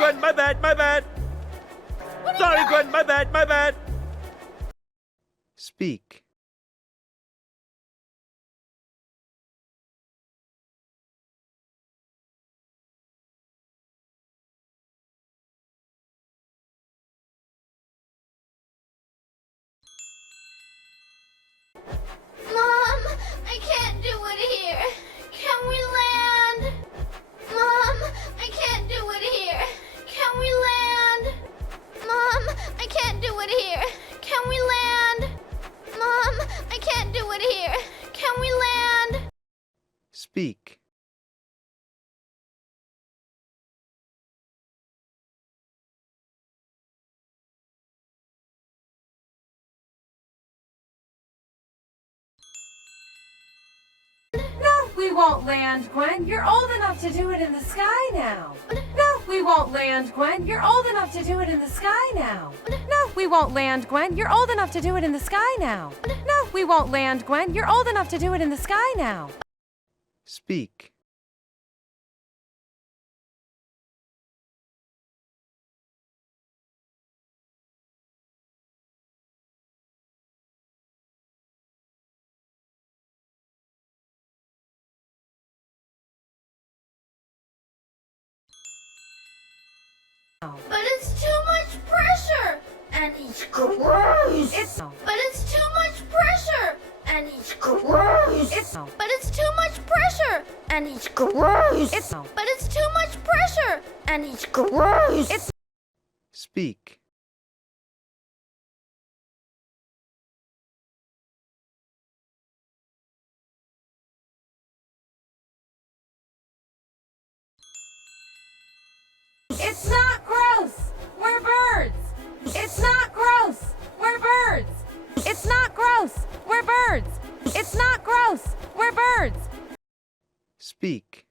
Gwen, my bad. Sorry, Gwen, my bad. Speak. Mom, I can't do it here. Can we land? Mom, I can't do it here. Can we land? Mom, I can't do it here. Can we land? Mom, I can't do it here. Can we land? Speak. No, we won't land, Gwen. You're old enough to do it in the sky now. No, we won't land, Gwen. You're old enough to do it in the sky now. No, we won't land, Gwen. You're old enough to do it in the sky now. No, we won't land, Gwen. You're old enough to do it in the sky now. Speak. But it's too much pressure, and it's gross. But it's too much pressure, and it's gross. But it's too much pressure, and it's gross. But it's too much pressure, and it's gross. Speak. It's not gross. We're birds. It's not gross. We're birds. It's not gross. We're birds. It's not gross. We're birds. Speak.